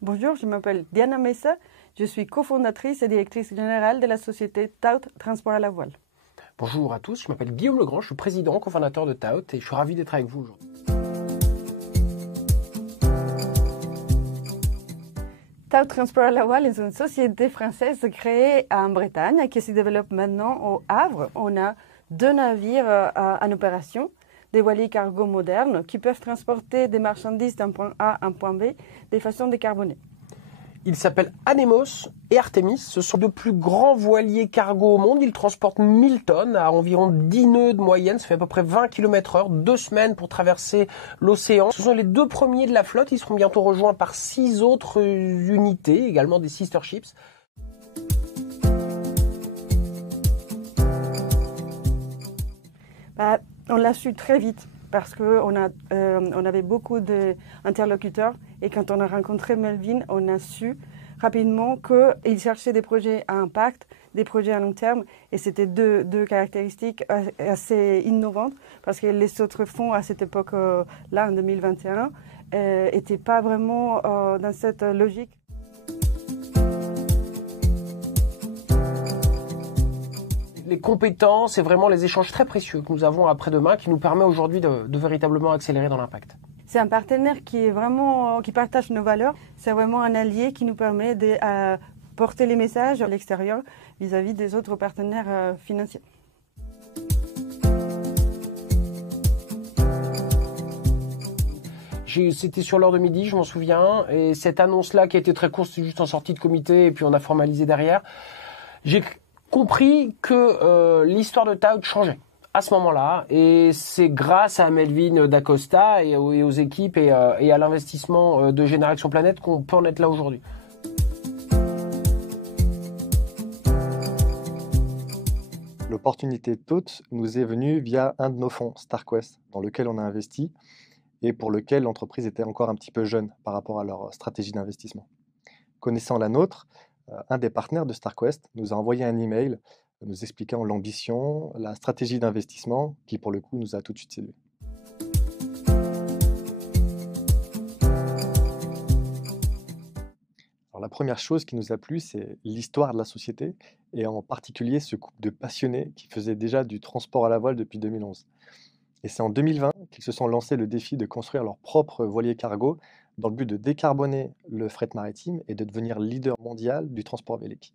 Bonjour, je m'appelle Diana Mesa, je suis cofondatrice et directrice générale de la société TAUT Transport à la voile. Bonjour à tous, je m'appelle Guillaume Legrand, je suis président, cofondateur de TAUT et je suis ravi d'être avec vous aujourd'hui. TAUT Transport à la voile est une société française créée en Bretagne qui se développe maintenant au Havre. On a 2 navires en opération, des voiliers cargo modernes qui peuvent transporter des marchandises d'un point A à un point B de façon décarbonée. Ils s'appellent Anemos et Artemis, ce sont 2 plus grands voiliers cargo au monde, ils transportent 1000 tonnes à environ 10 nœuds de moyenne, ça fait à peu près 20 km/h, 2 semaines pour traverser l'océan. Ce sont les 2 premiers de la flotte, ils seront bientôt rejoints par 6 autres unités, également des sister ships. On l'a su très vite parce qu'on avait beaucoup d'interlocuteurs et quand on a rencontré Melvin, on a su rapidement qu'il cherchait des projets à impact, des projets à long terme et c'était deux caractéristiques assez innovantes parce que les autres fonds à cette époque-là, en 2021, n'étaient pas vraiment dans cette logique. Les compétences et vraiment les échanges très précieux que nous avons après-demain qui nous permet aujourd'hui de véritablement accélérer dans l'impact. C'est un partenaire qui partage nos valeurs. C'est vraiment un allié qui nous permet de porter les messages à l'extérieur vis-à-vis des autres partenaires financiers. C'était sur l'heure de midi, je m'en souviens, et cette annonce-là qui a été très courte, c'est juste en sortie de comité et puis on a formalisé derrière. J'ai compris que l'histoire de TAUT changeait à ce moment-là et c'est grâce à Melvin Dacosta et aux équipes et à l'investissement de Génération Planète qu'on peut en être là aujourd'hui. L'opportunité TAUT nous est venue via un de nos fonds, StarQuest, dans lequel on a investi et pour lequel l'entreprise était encore un petit peu jeune par rapport à leur stratégie d'investissement. Connaissant la nôtre, un des partenaires de StarQuest nous a envoyé un email nous expliquant l'ambition, la stratégie d'investissement qui pour le coup nous a tout de suite séduits. Alors, la première chose qui nous a plu, c'est l'histoire de la société et en particulier ce couple de passionnés qui faisaient déjà du transport à la voile depuis 2011. Et c'est en 2020 qu'ils se sont lancés le défi de construire leur propre voilier cargo dans le but de décarboner le fret maritime et de devenir leader mondial du transport vélique.